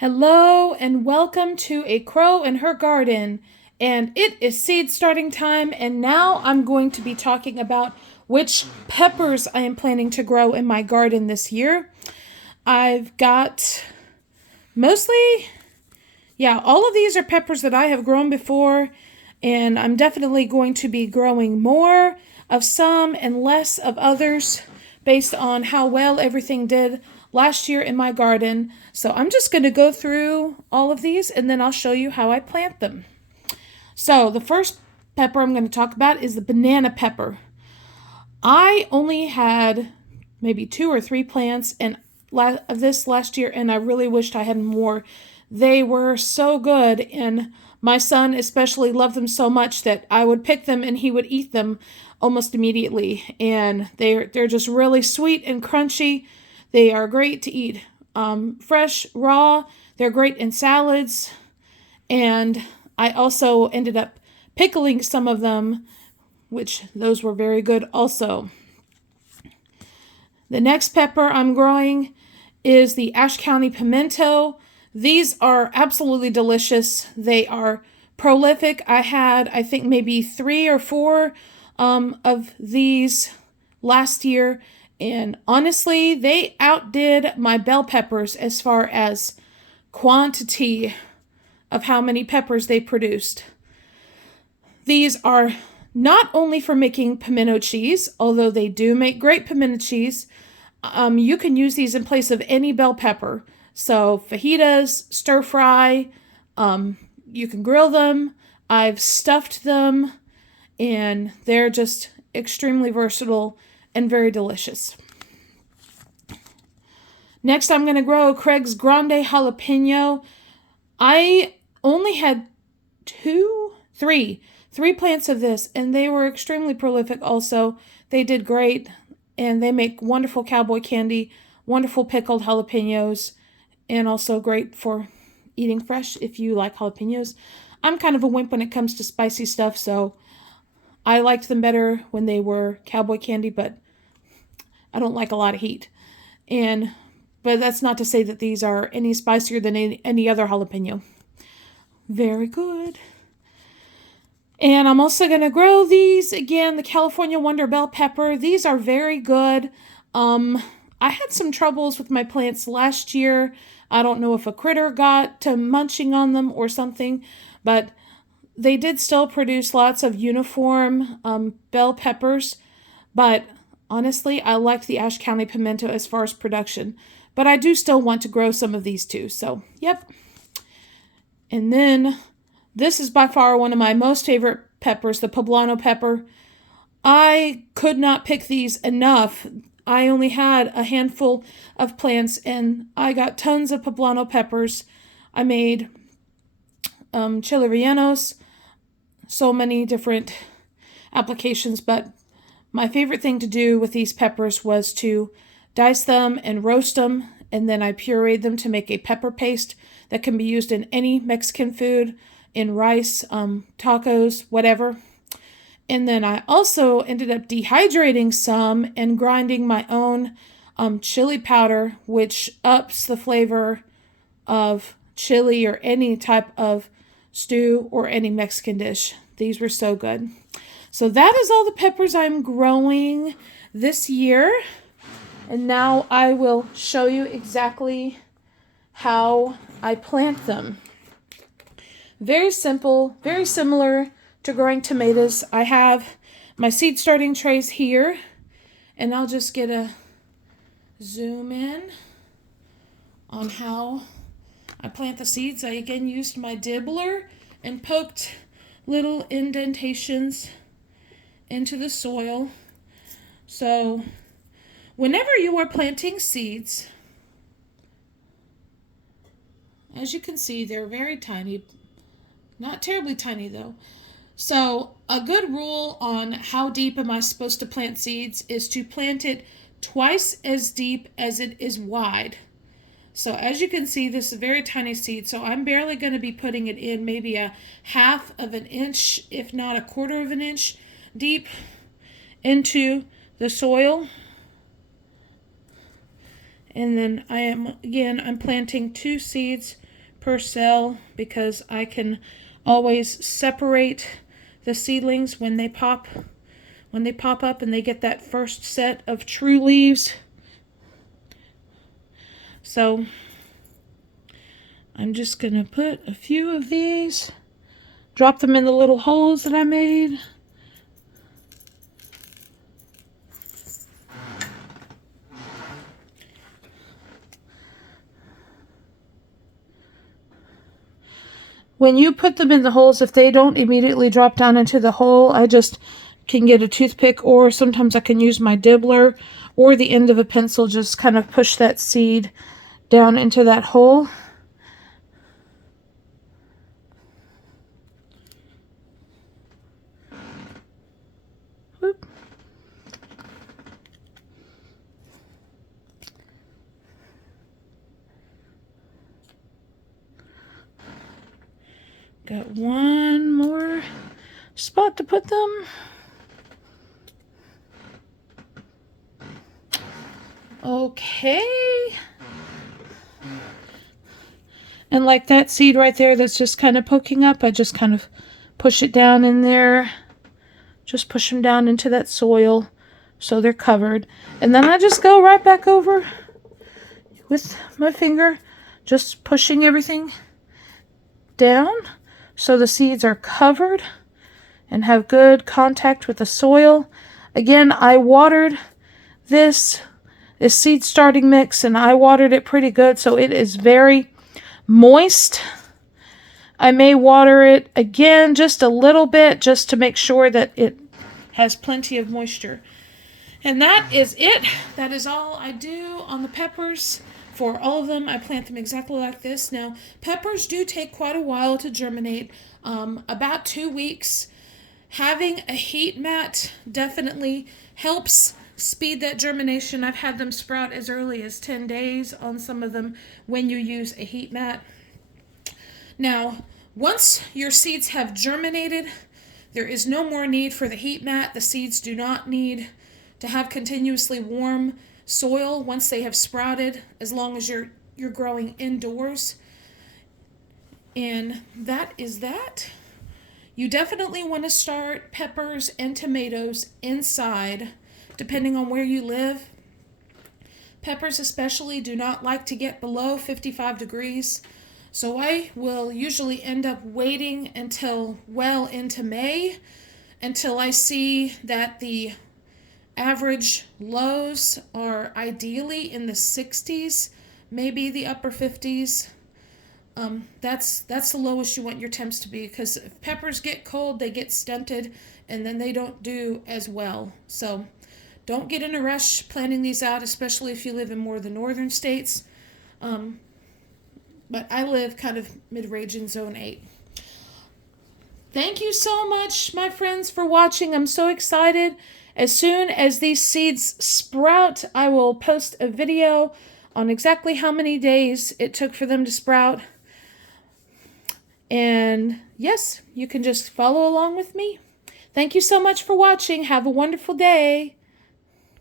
Hello and welcome to A Crow in Her Garden. And it is seed starting time, and now I'm going to be talking about which peppers I am planning to grow in my garden this year. I've got mostly, all of these are peppers that I have grown before, and I'm definitely going to be growing more of some and less of others based on how well everything did last year in my garden. So I'm just going to go through all of these and then I'll show you how I plant them. So the first pepper I'm going to talk about is the banana pepper. I only had maybe 2 or 3 plants of this last year, and I really wished I had more. They were so good, and my son especially loved them so much that I would pick them and he would eat them almost immediately. And they're just really sweet and crunchy. They are great to eat fresh, raw. They're great in salads. And I also ended up pickling some of them, which those were very good also. The next pepper I'm growing is the Ashe County Pimento. These are absolutely delicious. They are prolific. I think maybe 3 or 4 of these last year. And honestly, they outdid my bell peppers as far as quantity of how many peppers they produced. These are not only for making pimento cheese, although they do make great pimento cheese. You can use these in place of any bell pepper. So fajitas, stir fry, you can grill them. I've stuffed them, and they're just extremely versatile and very delicious. Next, I'm going to grow Craig's Grande jalapeno. I only had three plants of this, and they were extremely prolific also. They did great, and they make wonderful cowboy candy, wonderful pickled jalapenos, and also great for eating fresh if you like jalapenos. I'm kind of a wimp when it comes to spicy stuff, so I liked them better when they were cowboy candy, but I don't like a lot of heat. But that's not to say that these are any spicier than any other jalapeno. Very good. And I'm also going to grow these again, the California Wonder Bell Pepper. These are very good. I had some troubles with my plants last year. I don't know if a critter got to munching on them or something, but they did still produce lots of uniform bell peppers. But honestly, I like the Ashe County Pimento as far as production. But I do still want to grow some of these too. So, yep. And then this is by far one of my most favorite peppers, the Poblano Pepper. I could not pick these enough. I only had a handful of plants, and I got tons of Poblano peppers. I made chili rellenos, so many different applications, but my favorite thing to do with these peppers was to dice them and roast them, and then I pureed them to make a pepper paste that can be used in any Mexican food, in rice, tacos, whatever. And then I also ended up dehydrating some and grinding my own chili powder, which ups the flavor of chili or any type of stew or any Mexican dish. These were so good. So that is all the peppers I'm growing this year. And now I will show you exactly how I plant them. Very simple, very similar to growing tomatoes. I have my seed starting trays here, and I'll just get a zoom in on how I plant the seeds. I again used my dibbler and poked little indentations into the soil. So whenever you are planting seeds, as you can see, they're very tiny. Not terribly tiny though. So a good rule on how deep am I supposed to plant seeds is to plant it twice as deep as it is wide. So as you can see, this is a very tiny seed. So I'm barely going to be putting it in maybe a 1/2 of an inch, if not a 1/4 of an inch deep into the soil. And then I'm planting 2 seeds per cell because I can always separate the seedlings when they pop up and they get that first set of true leaves. So I'm just gonna put a few of these, drop them in the little holes that I made. When you put them in the holes, if they don't immediately drop down into the hole, I just can get a toothpick, or sometimes I can use my dibbler or the end of a pencil, just kind of push that seed down into that hole. Whoop. Got one more spot to put them. Okay. And like that seed right there that's just kind of poking up, I just kind of push it down in there. Just push them down into that soil so they're covered. And then I just go right back over with my finger, just pushing everything down so the seeds are covered and have good contact with the soil. Again, I watered this seed starting mix, and I watered it pretty good, so it is very moist. I may water it again just a little bit just to make sure that it has plenty of moisture. And that is it. That is all I do on the peppers. For all of them, I plant them exactly like this. Now, peppers do take quite a while to germinate, about 2 weeks. Having a heat mat definitely helps speed that germination. I've had them sprout as early as 10 days on some of them when you use a heat mat. Now, once your seeds have germinated, there is no more need for the heat mat. The seeds do not need to have continuously warm soil once they have sprouted, as long as you're growing indoors. And that is that. You definitely want to start peppers and tomatoes inside, depending on where you live. Peppers especially do not like to get below 55 degrees. So I will usually end up waiting until well into May until I see that the average lows are ideally in the 60s, maybe the upper 50s. That's the lowest you want your temps to be, because if peppers get cold, they get stunted, and then they don't do as well. So don't get in a rush planting these out, especially if you live in more of the northern states. But I live kind of mid-range in zone 8. Thank you so much, my friends, for watching. I'm so excited. As soon as these seeds sprout, I will post a video on exactly how many days it took for them to sprout. And yes, you can just follow along with me. Thank you so much for watching. Have a wonderful day.